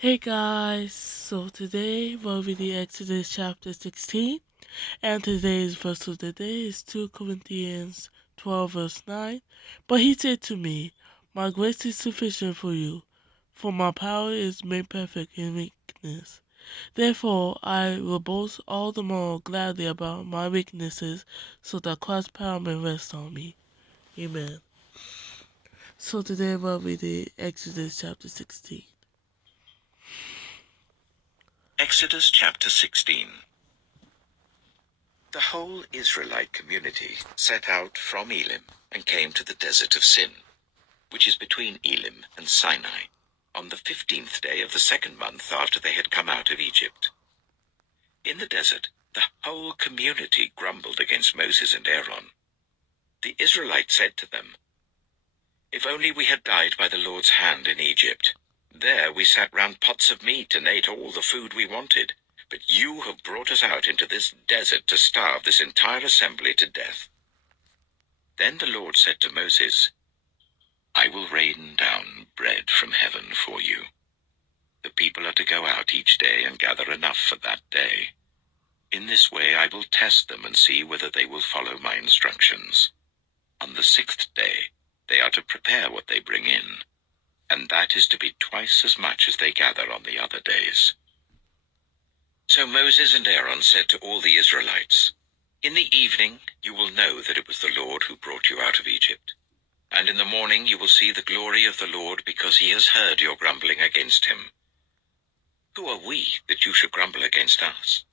Hey guys, so today we'll be the Exodus chapter 16, and today's verse of the day is 2 Corinthians 12 verse 9. But he said to me, My grace is sufficient for you, for my power is made perfect in weakness. Therefore I will boast all the more gladly about my weaknesses, so that Christ's power may rest on me. Amen. So today we'll be the Exodus chapter 16. Exodus chapter 16. The whole Israelite community set out from Elim and came to the desert of Sin, which is between Elim and Sinai, on the 15th day of the second month after they had come out of Egypt. In the desert, the whole community grumbled against Moses and Aaron. The Israelites said to them, If only we had died by the Lord's hand in Egypt. There we sat round pots of meat and ate all the food we wanted. But you have brought us out into this desert to starve this entire assembly to death. Then the Lord said to Moses, I will rain down bread from heaven for you. The people are to go out each day and gather enough for that day. In this way I will test them and see whether they will follow my instructions. On the 6th day they are to prepare what they bring in, and that is to be twice as much as they gather on the other days. So Moses and Aaron said to all the Israelites, In the evening you will know that it was the Lord who brought you out of Egypt. And in the morning you will see the glory of the Lord, because he has heard your grumbling against him. Who are we that you should grumble against us?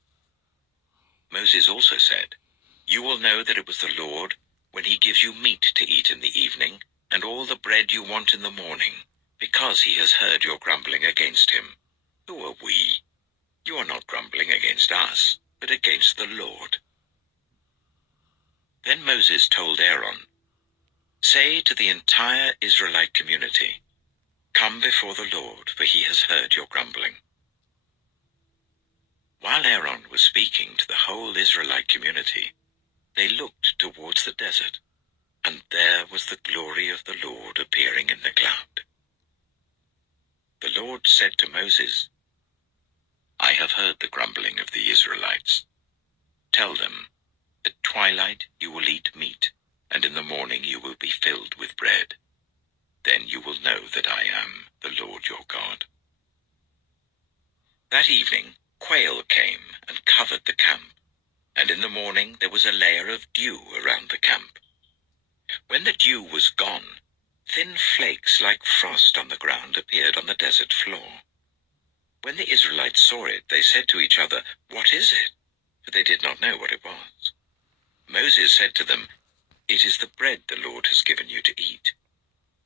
Moses also said, You will know that it was the Lord when he gives you meat to eat in the evening, and all the bread you want in the morning, because he has heard your grumbling against him. Who are we? You are not grumbling against us, but against the Lord. Then Moses told Aaron, Say to the entire Israelite community, Come before the Lord, for he has heard your grumbling. While Aaron was speaking to the whole Israelite community, they looked towards the desert, and there was the glory of the Lord appearing in the cloud. The Lord said to Moses, I have heard the grumbling of the Israelites. Tell them, At twilight you will eat meat, and in the morning you will be filled with bread. Then you will know that I am the Lord your God. That evening quail came and covered the camp, and in the morning there was a layer of dew around the camp. When the dew was gone, thin flakes like frost on the ground appeared on the desert floor. When the Israelites saw it, they said to each other, What is it? For they did not know what it was. Moses said to them, It is the bread the Lord has given you to eat.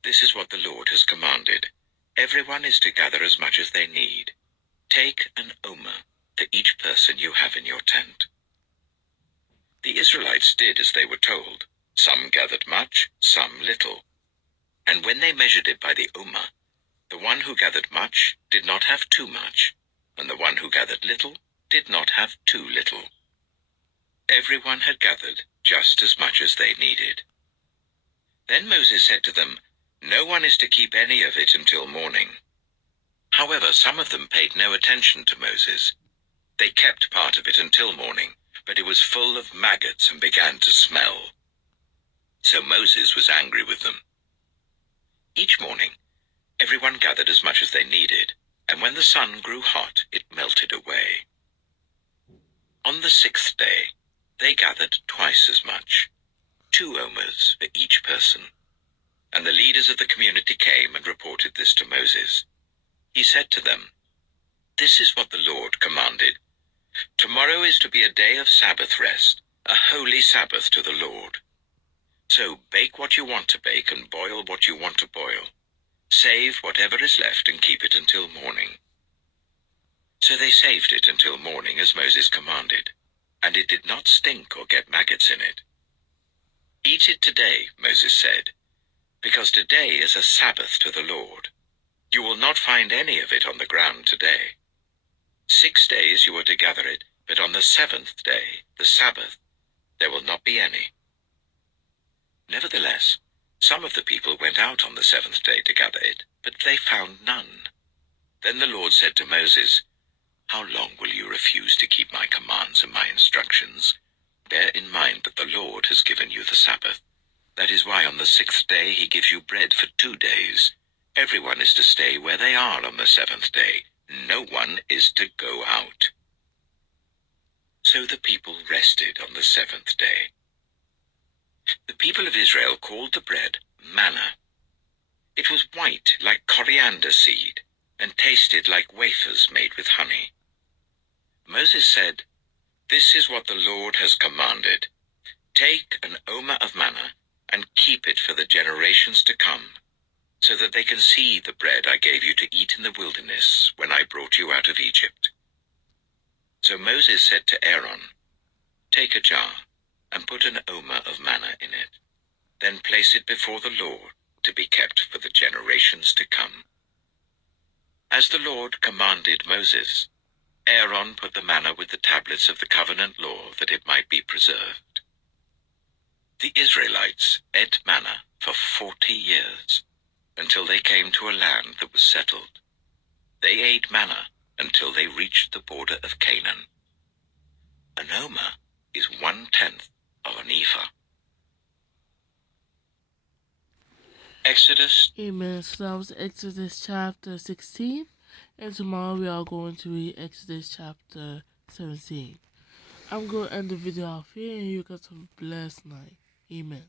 This is what the Lord has commanded. Everyone is to gather as much as they need. Take an omer for each person you have in your tent. The Israelites did as they were told. Some gathered much, some little. And when they measured it by the omer, the one who gathered much did not have too much, and the one who gathered little did not have too little. Everyone had gathered just as much as they needed. Then Moses said to them, No one is to keep any of it until morning. However, some of them paid no attention to Moses. They kept part of it until morning, but it was full of maggots and began to smell. So Moses was angry with them. Each morning, everyone gathered as much as they needed, and when the sun grew hot, it melted away. On the 6th day, they gathered twice as much, 2 omers for each person. And the leaders of the community came and reported this to Moses. He said to them, This is what the Lord commanded. Tomorrow is to be a day of Sabbath rest, a holy Sabbath to the Lord. So bake what you want to bake and boil what you want to boil. Save whatever is left and keep it until morning. So they saved it until morning as Moses commanded, and it did not stink or get maggots in it. Eat it today, Moses said, because today is a Sabbath to the Lord. You will not find any of it on the ground today. 6 days you are to gather it, but on the 7th day, the Sabbath, there will not be any. Nevertheless, some of the people went out on the 7th day to gather it, but they found none. Then the Lord said to Moses, "How long will you refuse to keep my commands and my instructions? Bear in mind that the Lord has given you the Sabbath. That is why on the 6th day he gives you bread for 2 days. Everyone is to stay where they are on the 7th day. No one is to go out." So the people rested on the 7th day. The people of Israel called the bread manna. It was white like coriander seed and tasted like wafers made with honey. Moses said, "This is what the Lord has commanded. Take an omer of manna and keep it for the generations to come, so that they can see the bread I gave you to eat in the wilderness when I brought you out of Egypt." So Moses said to Aaron, "Take a jar and put an omer of manna in it. Then place it before the Lord to be kept for the generations to come." As the Lord commanded Moses, Aaron put the manna with the tablets of the covenant law that it might be preserved. The Israelites ate manna for 40 years, until they came to a land that was settled. They ate manna until they reached the border of Canaan. An omer is 1/10 of an ephah. Exodus. Amen. So that was Exodus chapter 16. And tomorrow we are going to read Exodus chapter 17. I'm going to end the video off here and you got a blessed night. Amen.